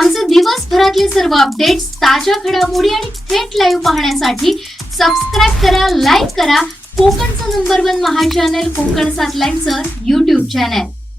आमचे दिवसभरातले सर्व अपडेट्स, ताज्या घडामोडी आणि थेट लाईव्ह पाहण्यासाठी सबस्क्राईब करा, लाईक करा कोकणचं नंबर 1 महा चॅनल कोकण 7 लाईनचं YouTube चॅनल।